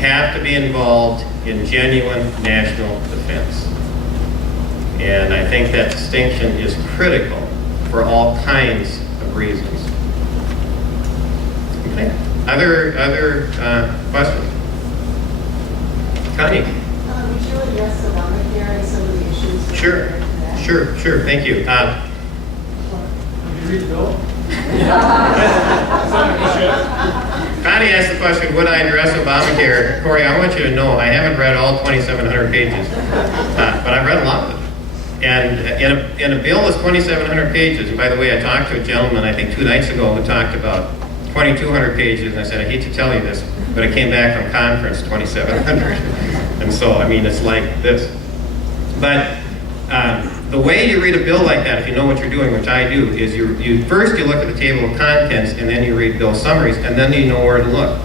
have to be involved in genuine national defense. And I think that distinction is critical for all kinds of reasons. Okay. Other questions? Connie? Would you address Obamacare and some of the issues that Sure. are there today? Sure. Thank you. Did you read the bill? Connie asked the question, would I address Obamacare? Corey, I want you to know I haven't read all 2,700 pages, but I've read a lot of them. And in a bill that's 2,700 pages, and by the way, I talked to a gentleman, I think 2 nights ago, who talked about 2,200 pages, and I said, I hate to tell you this, but it came back from conference 2,700. And so, I mean, it's like this. But the way you read a bill like that, if you know what you're doing, which I do, is you first look at the table of contents, and then you read bill summaries, and then you know where to look.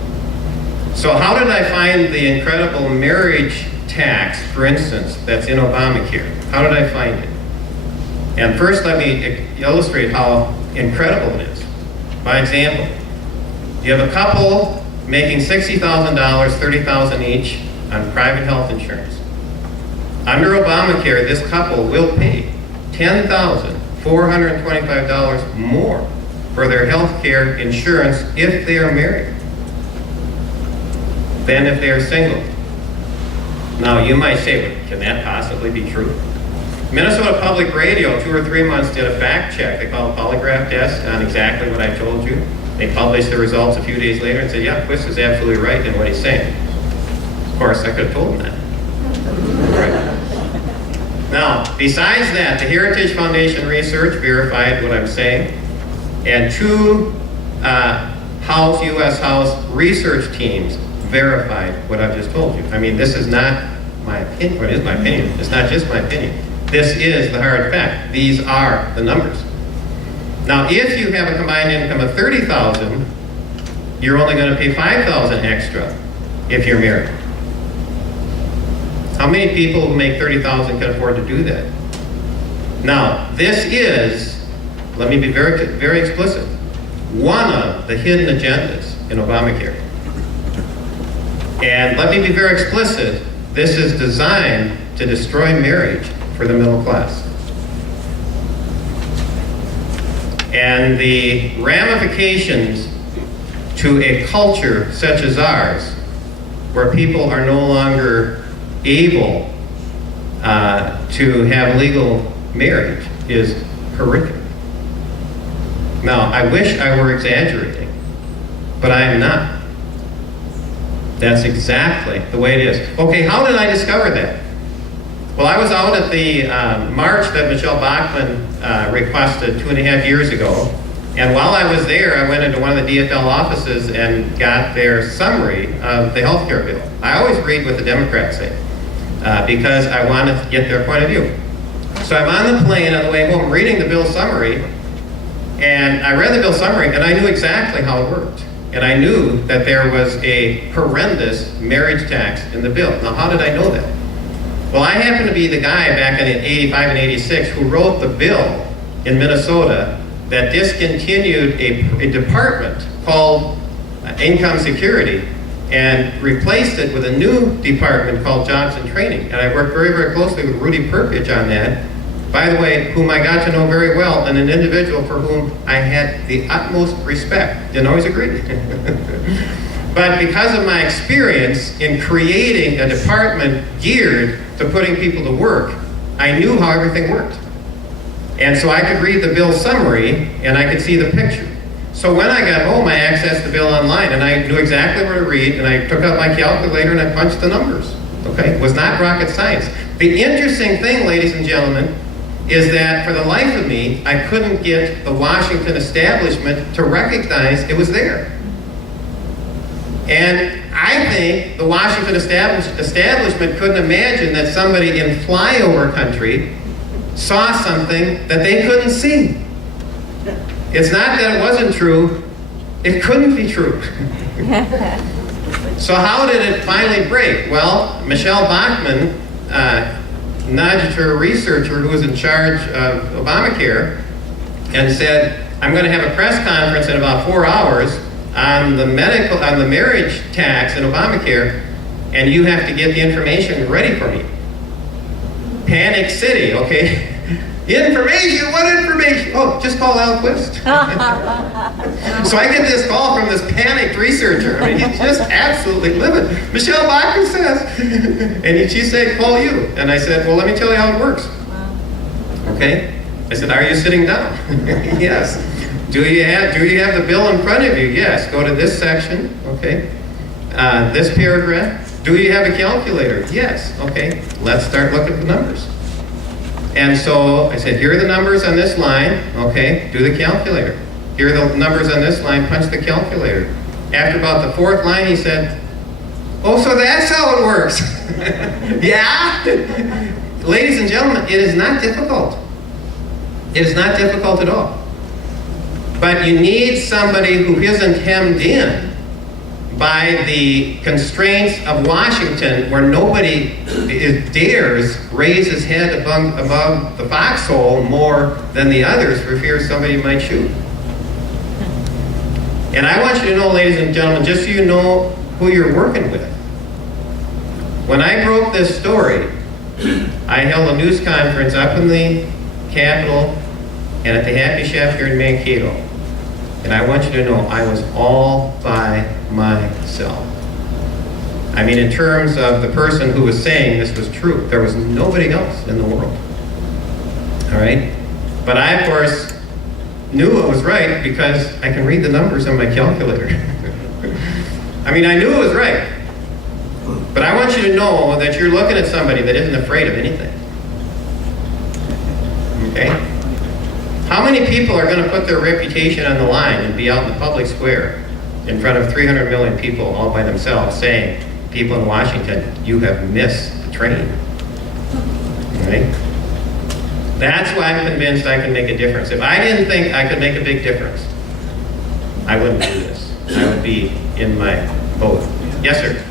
So how did I find the incredible marriage tax, for instance, that's in Obamacare? How did I find it? And first let me illustrate how incredible it is. By example, you have a couple making $60,000, $30,000 each on private health insurance. Under Obamacare, this couple will pay $10,425 more for their health care insurance if they are married than if they are single. Now, you might say, well, can that possibly be true? Minnesota Public Radio, 2 or 3 months, did a fact check. They called a polygraph test on exactly what I told you. They published the results a few days later and said, yeah, Quist is absolutely right in what he's saying. Of course, I could have told him that. Right. Now, besides that, the Heritage Foundation research verified what I'm saying, and 2 U.S. House research teams verified what I've just told you. I mean, this is not my opinion. Well, it is my opinion. It's not just my opinion. This is the hard fact. These are the numbers. Now, if you have a combined income of $30,000, you're only going to pay $5,000 extra if you're married. How many people who make $30,000 can afford to do that? Now, this is, let me be very, very explicit, one of the hidden agendas in Obamacare. And let me be very explicit, this is designed to destroy marriage for the middle class. And the ramifications to a culture such as ours, where people are no longer able to have legal marriage, is horrific. Now, I wish I were exaggerating, but I am not. That's exactly the way it is. Okay, how did I discover that? Well, I was out at the march that Michelle Bachmann requested 2.5 years ago, and while I was there, I went into one of the DFL offices and got their summary of the health care bill. I always read what the Democrats say, because I want to get their point of view. So I'm on the plane on the way home reading the bill summary, and I read the bill summary, and I knew exactly how it worked. And I knew that there was a horrendous marriage tax in the bill. Now, how did I know that? Well, I happened to be the guy back in 85 and 86 who wrote the bill in Minnesota that discontinued a department called Income Security and replaced it with a new department called Jobs and Training. And I worked very, very closely with Rudy Perpich on that, by the way, whom I got to know very well, and an individual for whom I had the utmost respect. Didn't always agree. But because of my experience in creating a department geared to putting people to work, I knew how everything worked. And so I could read the bill summary, and I could see the picture. So when I got home, I accessed the bill online, and I knew exactly where to read, and I took out my calculator and I punched the numbers. Okay? It was not rocket science. The interesting thing, ladies and gentlemen, is that for the life of me, I couldn't get the Washington establishment to recognize it was there. And I think the Washington establishment couldn't imagine that somebody in flyover country saw something that they couldn't see. It's not that it wasn't true, it couldn't be true. So how did it finally break? Well, Michelle Bachmann nudged her researcher who was in charge of Obamacare and said, I'm going to have a press conference in about 4 hours on the marriage tax in Obamacare, and you have to get the information ready for me. Panic City, okay? Information, what information? Oh, just call Al Quist. So I get this call from this panicked researcher. I mean, he's just absolutely livid. Michelle Bachman says, and she said, call you. And I said, well, let me tell you how it works. Okay? I said, are you sitting down? Yes. Do you have the bill in front of you? Yes. Go to this section. Okay. This paragraph. Do you have a calculator? Yes. Okay. Let's start looking at the numbers. And so I said, here are the numbers on this line. Okay. Do the calculator. Here are the numbers on this line. Punch the calculator. After about the fourth line, he said, oh, so that's how it works. Yeah? Ladies and gentlemen, it is not difficult. It is not difficult at all. But you need somebody who isn't hemmed in by the constraints of Washington, where nobody dares raise his head above the foxhole more than the others for fear somebody might shoot. And I want you to know, ladies and gentlemen, just so you know who you're working with. When I broke this story, I held a news conference up in the Capitol and at the Happy Chef here in Mankato. And I want you to know I was all by myself. I mean, in terms of the person who was saying this was true, there was nobody else in the world. All right? But I, of course, knew it was right because I can read the numbers on my calculator. I mean, I knew it was right. But I want you to know that you're looking at somebody that isn't afraid of anything. Okay? How many people are going to put their reputation on the line and be out in the public square in front of 300 million people all by themselves saying, people in Washington, you have missed the train? Right? That's why I'm convinced I can make a difference. If I didn't think I could make a big difference, I wouldn't do this. I would be in my boat. Yes, sir?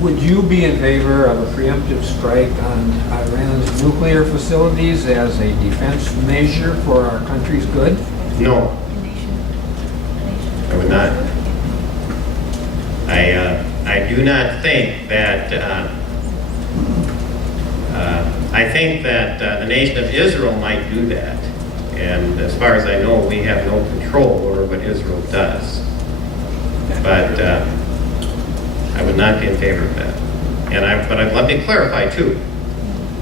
Would you be in favor of a preemptive strike on Iran's nuclear facilities as a defense measure for our country's good? No. I would not. I do not think that, I think that the nation of Israel might do that. And as far as I know, we have no control over what Israel does. But I would not be in favor of that. But let me clarify too.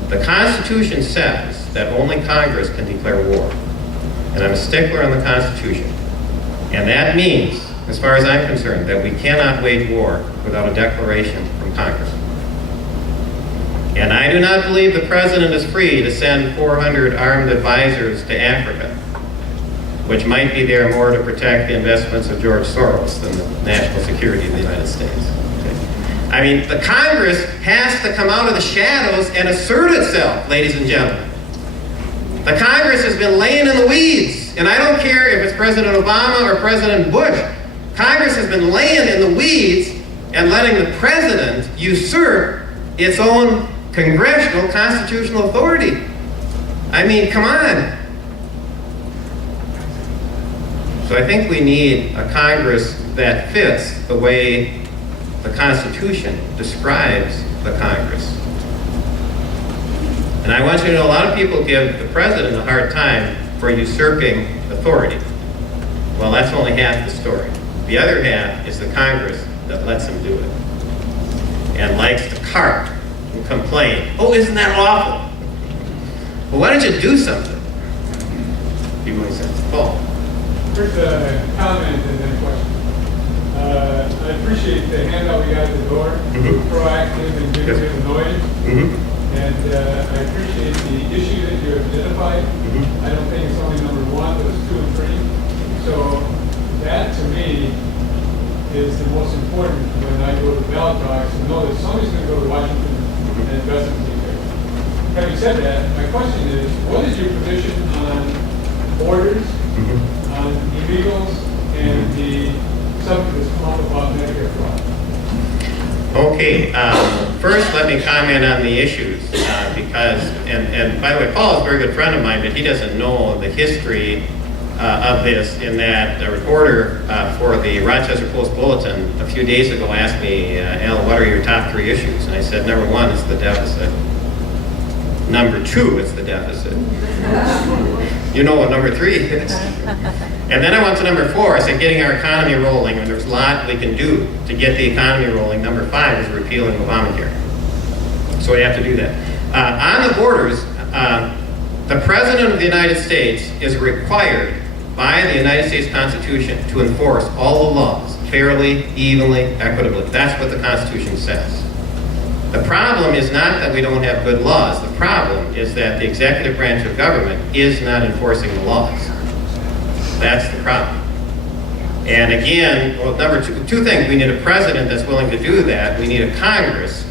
The Constitution says that only Congress can declare war. And I'm a stickler on the Constitution. And that means, as far as I'm concerned, that we cannot wage war without a declaration from Congress. And I do not believe the president is free to send 400 armed advisors to Africa, which might be there more to protect the investments of George Soros than the national security of the United States. Okay. I mean, the Congress has to come out of the shadows and assert itself, ladies and gentlemen. The Congress has been laying in the weeds, and I don't care if it's President Obama or President Bush. Congress has been laying in the weeds and letting the president usurp its own congressional constitutional authority. I mean, come on. So I think we need a Congress that fits the way the Constitution describes the Congress. And I want you to know a lot of people give the president a hard time for usurping authority. Well, that's only half the story. The other half is the Congress that lets him do it and likes to carp and complain. Oh, isn't that awful? Well, why don't you do something? People make sense. Paul. First, a comment and then a question. I appreciate the handout we got at the door, proactive and getting rid of noise. And I appreciate the issue that you identified. I don't think it's only number one, but it's 2 and 3. So that, to me, is the most important when I go to ballot talks, to know that somebody's going to go to Washington and investigate there. Having said that, my question is, what is your position on borders, on illegals, and the subject that's come up about Medicare fraud? Okay, first let me comment on the issues because, and by the way, Paul is a very good friend of mine, but he doesn't know the history of this in that a reporter for the Rochester Post-Bulletin a few days ago asked me, Al, what are your top 3 issues? And I said, number 1 is the deficit. Number 2 is the deficit. You know what number 3 is. And then I went to number 4. I said, getting our economy rolling, and there's a lot we can do to get the economy rolling. Number 5 is repealing Obamacare. So we have to do that. On the borders, the President of the United States is required by the United States Constitution to enforce all the laws fairly, evenly, equitably. That's what the Constitution says. The problem is not that we don't have good laws. The problem is that the executive branch of government is not enforcing the laws. That's the problem. And again, well, number 2 things. We need a president that's willing to do that. We need a Congress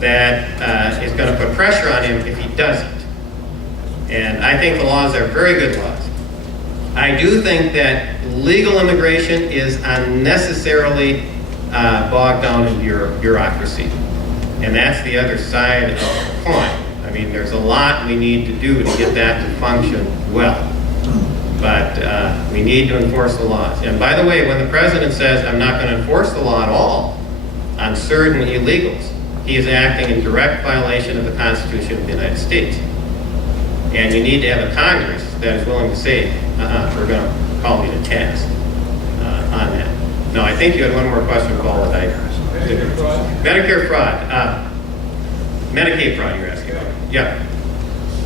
that is going to put pressure on him if he doesn't. And I think the laws are very good laws. I do think that legal immigration is unnecessarily bogged down in bureaucracy. And that's the other side of the coin. I mean, there's a lot we need to do to get that to function well. But we need to enforce the laws. And by the way, when the president says, I'm not going to enforce the law at all on certain illegals, he is acting in direct violation of the Constitution of the United States. And you need to have a Congress that is willing to say, we're going to call you to task on that. No, I think you had one more question, Paul, that I Medicare fraud? Medicare fraud. Medicaid fraud, you're asking about. Yeah.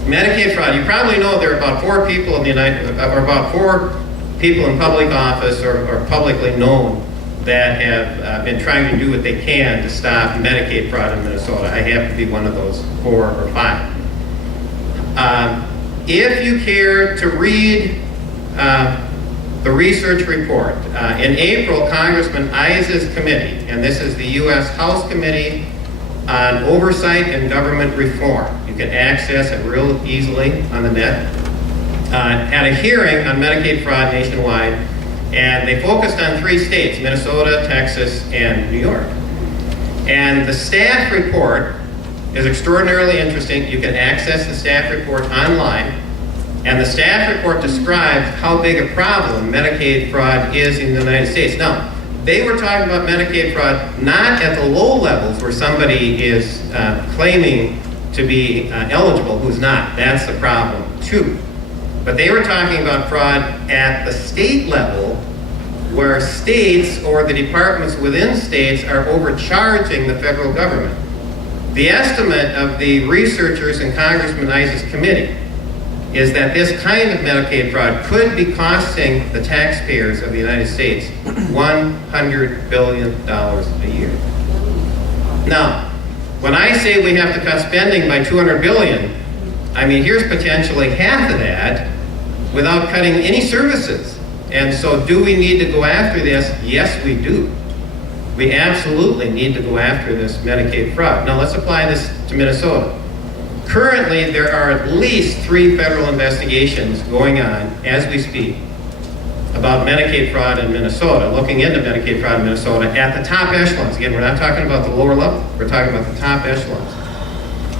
Medicaid fraud. You probably know there are about 4 people in the about 4 people in public office or publicly known that have been trying to do what they can to stop Medicaid fraud in Minnesota. I happen to be one of those 4 or 5. If you care to read the research report, in April, Congressman Iss's committee, and this is the U.S. House Committee on Oversight and Government Reform, you can access it real easily on the net, had a hearing on Medicaid fraud nationwide, and they focused on 3 states, Minnesota, Texas, and New York. And the staff report is extraordinarily interesting. You can access the staff report online. And the staff report describes how big a problem Medicaid fraud is in the United States. Now, they were talking about Medicaid fraud not at the low levels where somebody is claiming to be eligible who's not. That's the problem, too. But they were talking about fraud at the state level where states or the departments within states are overcharging the federal government. The estimate of the researchers in Congressman Iss's committee is that this kind of Medicaid fraud could be costing the taxpayers of the United States $100 billion a year. Now, when I say we have to cut spending by $200 billion, I mean, here's potentially half of that without cutting any services. And so do we need to go after this? Yes, we do. We absolutely need to go after this Medicaid fraud. Now, let's apply this to Minnesota. Currently, there are at least 3 federal investigations going on as we speak about Medicaid fraud in Minnesota, looking into Medicaid fraud in Minnesota at the top echelons. Again, we're not talking about the lower level, we're talking about the top echelons.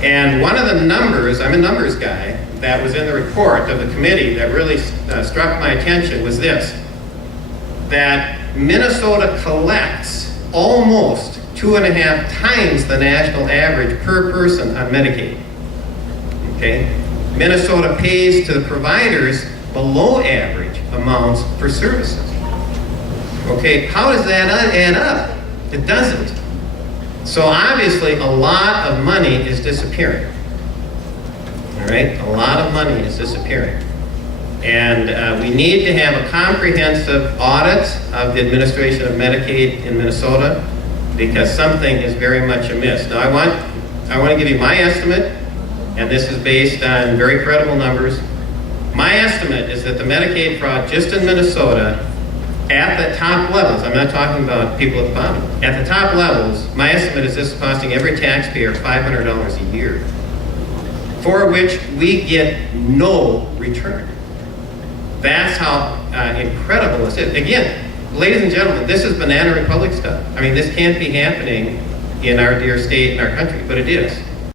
And one of the numbers, I'm a numbers guy, that was in the report of the committee that really struck my attention was this, that Minnesota collects almost 2.5 times the national average per person on Medicaid. Okay? Minnesota pays to the providers below average amounts for services. Okay, how does that add up? It doesn't. So obviously a lot of money is disappearing. All right, a lot of money is disappearing. And we need to have a comprehensive audit of the administration of Medicaid in Minnesota because something is very much amiss. Now I want to give you my estimate, and this is based on very credible numbers. My estimate is that the Medicaid fraud just in Minnesota at the top levels, I'm not talking about people at the bottom, at the top levels, my estimate is this is costing every taxpayer $500 a year, for which we get no return. That's how incredible this is. Again, ladies and gentlemen, this is Banana Republic stuff. I mean, this can't be happening in our dear state and our country, but it is.